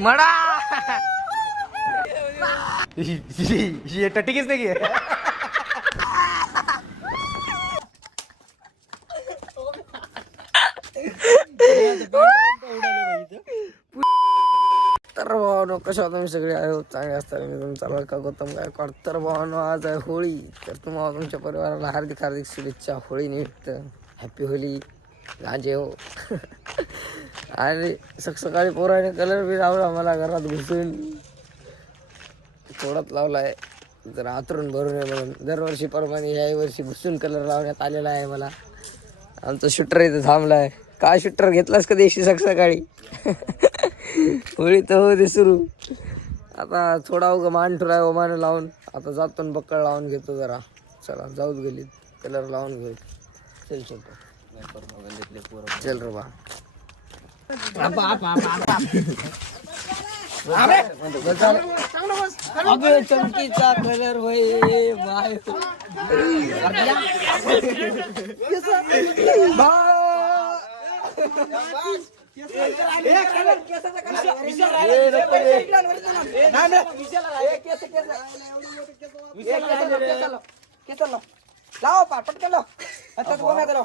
मडा ये टट्टी किसने की है? तर भावानो कशा तुम्ही सगळे आहे चांगले असताना मी तुमचा लडका गौतम गायकवाड. तर भावानो आज आहे होळी. तर तुम्हाला तुमच्या परिवाराला हार्दिक हार्दिक शुभेच्छा होळी निमित्त. हॅपी होळी गांजे हो. आणि सकाळी पोराने कलर बी लावला मला घरात घुसून थोडाच लावलाय जर आतरून भरून आहे म्हणून. दरवर्षी प्रमाणे याही वर्षी घुसून कलर लावण्यात आलेला आहे. मला आमचा शूटर इथं थांबलाय. काय शूटर घेतलास का देशी सकाळी? होळी तर हो दे सुरू. आता थोडा उगा मान ठुराय ओमानं लावून आता जातो बक्कळ लावून घेतो जरा. चला जाऊच गेली कलर लावून घेऊ. चल चल रे बा. अबे चमकीचा कलर होय बाय. लाव पटकन लाव. आता कोणा लाव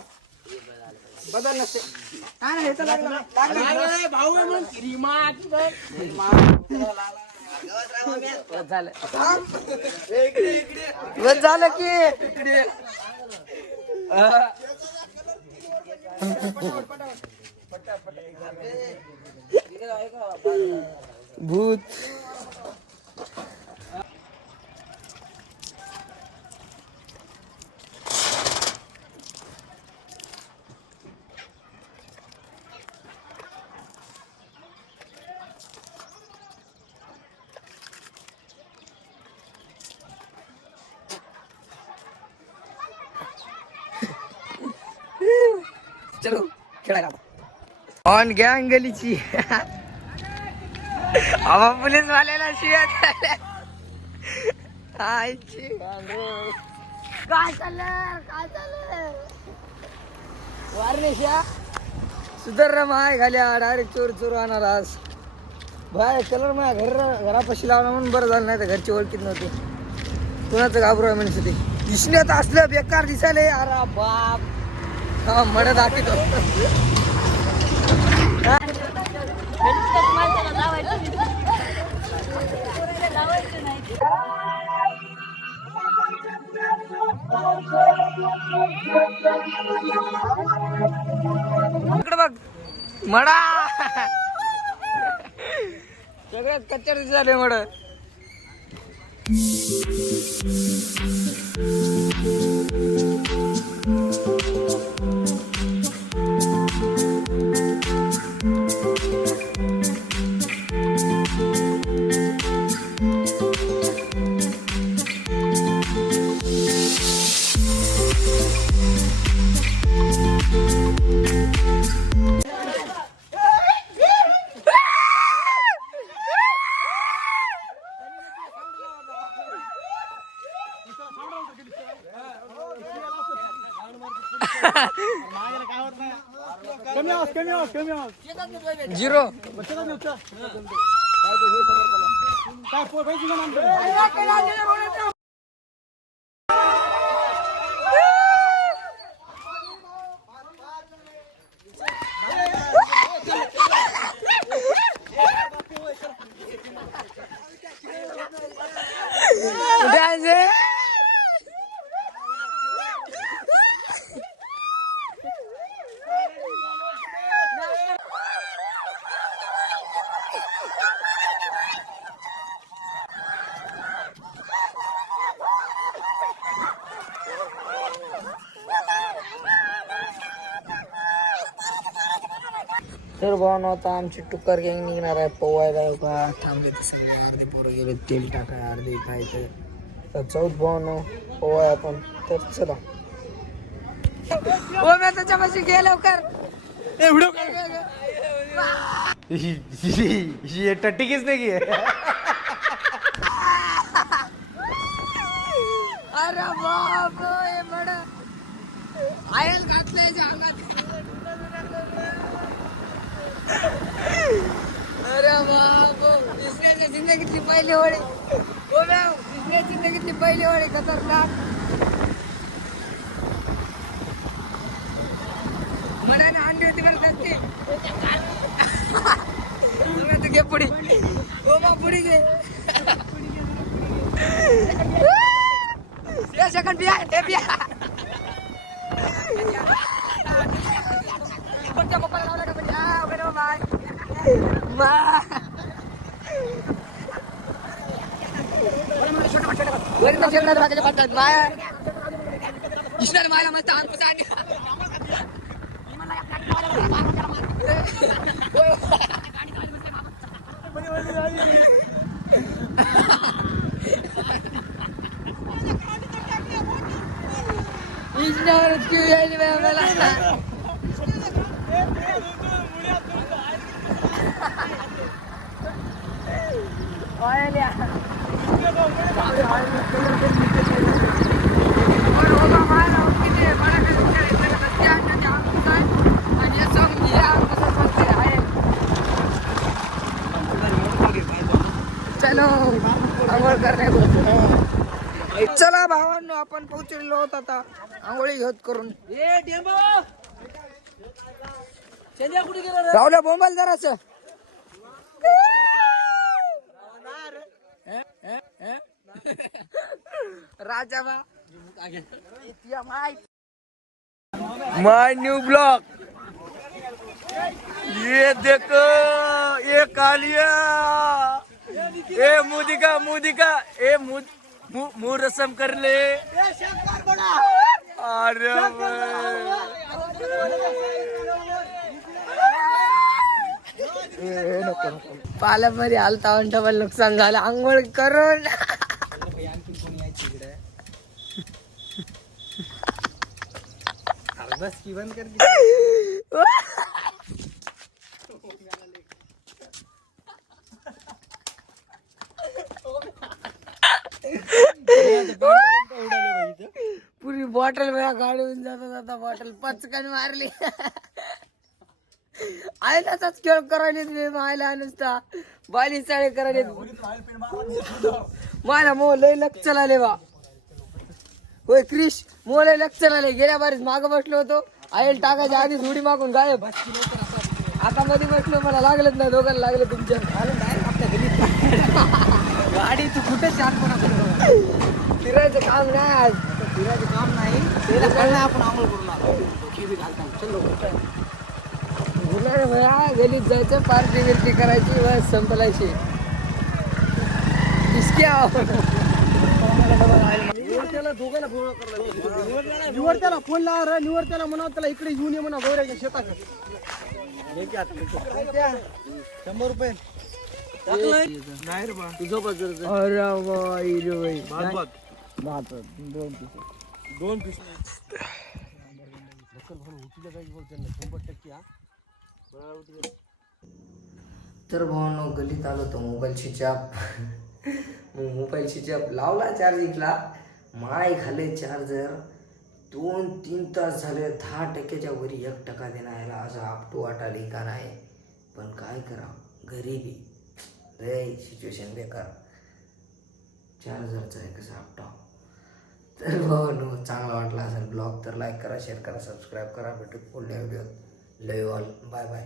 बदल नसते. झालं की भूत. चलो खेळा ऑन गँग गलीची. आवा पोलीस वाल्याला शिव्या आईची. काय चाललं काय चाललं वारणेशा सुधर माय घाल्या डायरेक्ट चोर चोर आणणार आज. बाय कलर माझ्या घरापाशी लावला म्हणून बरं झालं. नाही तर घरची ओळखीत नव्हती. कोणाचं घाबरू आहे म्हणत होती. दिसण्यात असलं बेकार दिसायले. अरे बाप हा मड दाखवतो. इकडे बघ मडा सगळ्यात कच्चर झाले मड. झिरो तर भावना आता आमची टुकार गँग निघणार आहे पोवायला. का थांबले तर सगळे अर्धे पोरं गेले तेल टाकाय अर्धे खायचं. तर चौथ भावना पोवाय आपण. तर चला ओ मी त्याच्या पाशी गे लवकर. ये टट्टी किसने की है? अरे बाप रे बड आयल घातलंय अंगात. जिंदगीतली पहिली होळी. जिंदगीतली पहिली होळी खतरनाक. मनाने अंडी होती बरं त्यांची. तू घे पुढी. हो मग पुढी घे. सेकंड बिया हे बिया. कोणत्या पप्पाला लावला का म्हणजे बाय मायला मस्त चलो आंघोळ करणे. चला भावांनो आपण पोहोचलेलो आहोत आता आंघोळी घेत करून. राहुल्या बोंबाल जरास राजा माय न्यू ब्लॉग. ये देखो ये कालिया ए मुदिका मुदिका ए मुंह रसम कर ले. अरे पाल्यामध्ये आलता डबल नुकसान झालं आंघोळ करून. बस की बंद कर. पुरी बॉटल वेळा गाडून जाता जाता बॉटल पचकन मारली. आयलाच खेळ करायला मी मायला नुसता बाली चाळे करायला. मला मो लय लक्ष चलाले बा. होय क्रिश मो लय लक्ष चलाले. गेल्या बारीच माग बसलो होतो आयल टाकायच्या आधी उडी मागून गायब. आता मध्ये बसलो मला लागलंच नाही. दोघांना लागलं तुमच्या आपल्या गलीत. गाडी तू कुठे फिरायचं काम नाही आज. फिरायचं काम नाही त्याला कळलं. आपण आंघोळ करून आलो. भया गलीत जायचं पार्टी बिर्टी करायची बस संपलायची. निवडत्याला फोन लावा. निवडत्याला म्हणा त्याला इकडे घेऊन ये म्हणा गौऱ्याच्या शेतात. 100 रुपये नाही रे बा तुझं बजर. अरे भात 2 पीस तर भावांनो गलीत आलो तो मोबाईलची चाप. मोबाईल स्विच ऑफ लावला चार्जिंगला. माय खाले चार्जर 2-3 तास झाले. 10% वरी 1% देणार असं आपटू वाटाली का नाही. पण काय करा गरीबी रे सिच्युएशन बेकार. चार्जरचा आहे कसं आपटाव. तर भावांनो चांगला वाटला असेल ब्लॉग तर लाईक करा शेअर करा सबस्क्राईब करा. भेटू पुढल्या व्हिडिओत. Love you all. Bye bye.